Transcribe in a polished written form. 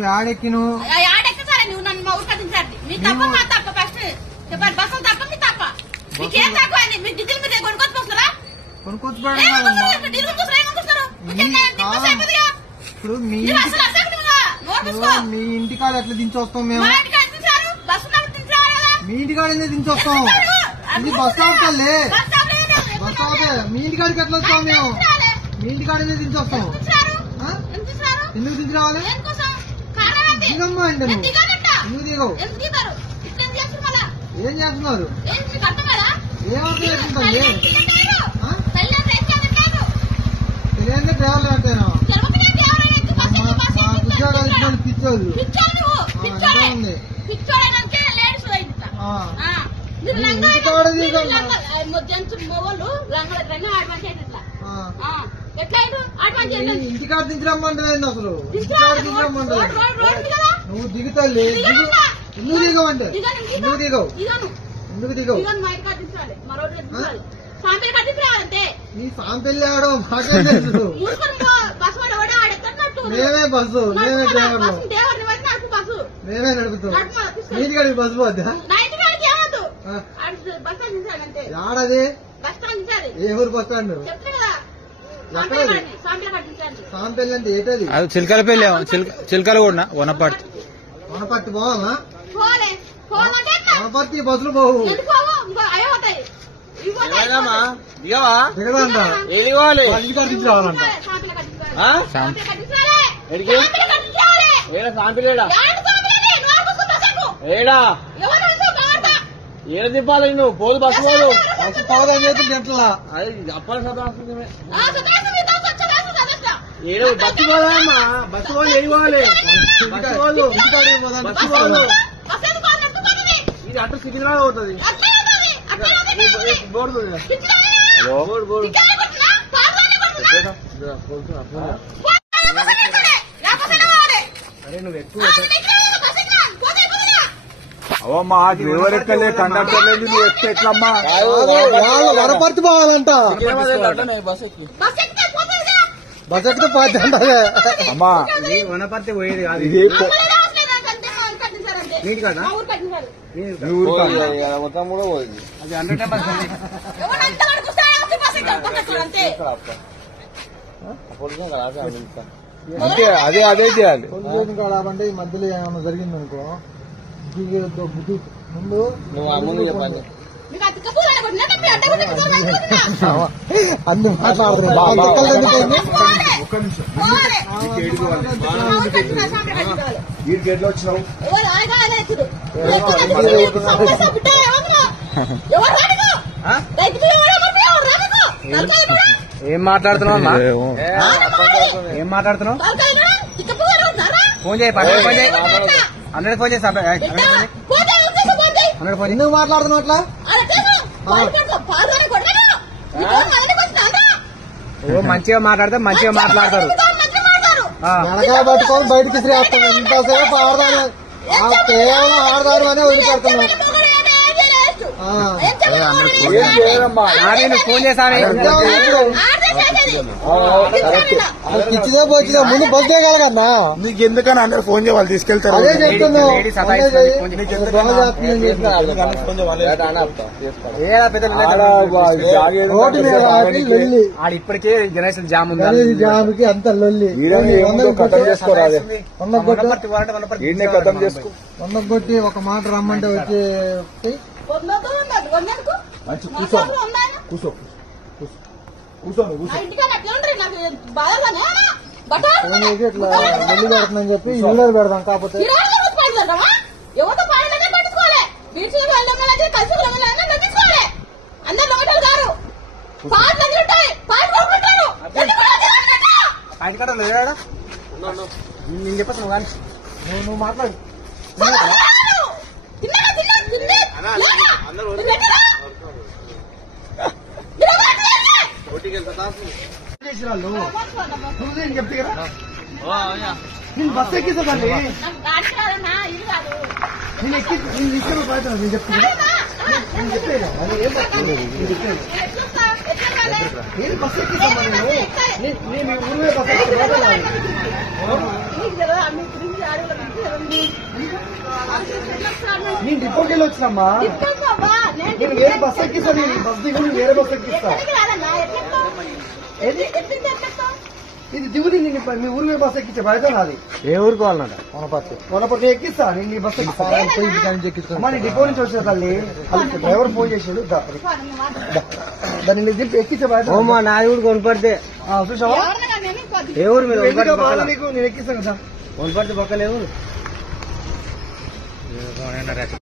నువ్వు ఆడెక్కిను ఆడెక్కసారి నువ్వు నన్ను మా ఊరు కట్టించాలి మీ తప్ప మా తప్ప ఫస్ట్ చెప్పండి బస్సులు తప్ప మీ తప్ప మీకేం తక్కువ మీకు డీజిల్ మీద కొనుక్కొచ్చుకొస్తారా ఇప్పుడు మీ ఇంటికాడ ఎట్లా దించొస్తాం మేము మీ ఇంటికాడ ఎందుకు దించొస్తాం ఇది బస్ స్టాప్ కల్లే బస్ స్టాప్ మీ ఇంటికాడికి ఎట్లా వస్తాం మేము మీ ఇంటికాడ ఎందుకు దించొస్తాం ఎందుకు దించురావాలి దిగమ్మా అంటే నువ్వు ఎందుకు దిగవు ఏం చేస్తున్నారు ఏమర్థం చేసుకుంటాం తెలియదు డ్రైవర్లు అంటేనా ఉద్యోగాలు పిచ్చోళ్ళు ఉంది ఇంటికాడ దించరమ్మంటది అసలు ఇంటికాడ దించరమ్మంటది నువ్వు దిగుతాలే ఎందుకు దిగవంటే ఎందుకు దిగవు ఎందుకు దిగవు నీ సాంపెల్లి ఆడో మాకేం తెలుసు మేమే బస్సు మేమే డ్రైవర్లు మేమే నడుపుతాం నీటి కాడికి బస్సు పోద్దా ఆడది ఏ ఊరు బస్ స్టాండ్ సాంపెల్లి అంటే ఏంటది చిలకలపల్లి చిలకలు కూడా వనపర్తి పోవాలా వనపర్తి బస్సులు పోవు ఏడ తిప్పాలి నువ్వు పోదు బస్సు పోదు బస్సు పోదని చెప్పి గంటలా అది అప్పాలి ఏడు బస్సు పోదమ్మా బస్సు పోదు ఏడుకోవాలి బస్సు పోదు బస్సు పోదు ఇది అటు సికింద్రాబాద్ అవుతుంది బోర్డు అరే నువ్వు ఎక్కువ అవమ్మా డ్రైవర్ ఎక్కలే కండక్టర్ లేదు నువ్వు ఎక్కి ఎట్లమ్మా వనపర్తి పోవాలంట బస్ ఎక్కితే పోతే అమ్మా వనపర్తి పోయేది కాదు నీటి కదా మొత్తం కూడా పోయింది అది 100 అంటే అదే చేయాలి అంటే ఈ మధ్యలో ఏమన్నా జరిగిందనుకో ముందు నువ్వు చెప్పండి అన్ని మాట్లాడుతున్నావు ఎట్లా వచ్చినావు ఏం మాట్లాడుతున్నావు ఏం మాట్లాడుతున్నావు ఫోన్ చేయి 100 ఫోన్ చేసి 100 ఫోన్ ఎందుకు మాట్లాడుతున్నావు అట్లా మంచిగా మాట్లాడితే మంచిగా మాట్లాడతారు వెనకాల పట్టుకొని బయటకి శ్రేస్తాం ఇంతసేపు ఆడదాను కేవలం ఆడదాను అనే వదిలిపెడుతున్నాం ఫోన్ చేశాను ఇచ్చిదే పోచ్చినా ముందు బస్ దిగలగన్నా నీకు ఎందుకని అందరూ ఫోన్ చేయాలి తీసుకెళ్తారు అదే చెప్తున్నావు ఇప్పటికే జనరేషన్ జామ్ ఉంది జామ్కి అంత లొల్లి కొట్టి ఒక మాట రమ్మంటే వచ్చి కూర్చో ఇట్లా లొల్లి పెడుతుందని చెప్పి ఇల్లు పెడదాం కాకపోతే నేను చెప్పచ్చు నువ్వు కానీ నువ్వు మాట్లాడు నువ్వేం చెప్తే కదా నేను బస్ ఎక్కిస్తానండి నేను ఎక్కి నేను తీసుకుని పోతాను నేను చెప్తాను నేను చెప్పేది అది ఏం బస్ ఎక్కిస్తాను నేను మీ ఊరు బస్సు ఎక్కించే బాధ్యత నాది. నేను డిపోకి వెళ్ళి వచ్చినమ్మా. నేను వేరే బస్సు ఎక్కిస్తా. నేను ఈ బస్సు దిగు వేరే బస్సు ఎక్కిస్తా. ఇది దిగుది మీ ఊరు బస్సు ఎక్కించే బాధ్యత నాది. ఏ ఊరికి వాళ్ళ వనపర్తి ఎక్కిస్తా. నేను ఈ బస్సు ఎక్కిస్తా. అమ్మా నీ డిపో నుంచి వచ్చిన తల్లి డ్రైవర్ ఫోన్ చేసాడు. దాన్ని దింపి ఎక్కించే బాధ్యత నాది కూడా కొనపడితే చూసావా? ఏ ఊరు మీరు నీకు నేను ఎక్కిస్తాను కదా. కొనపడితే పక్కలేవు.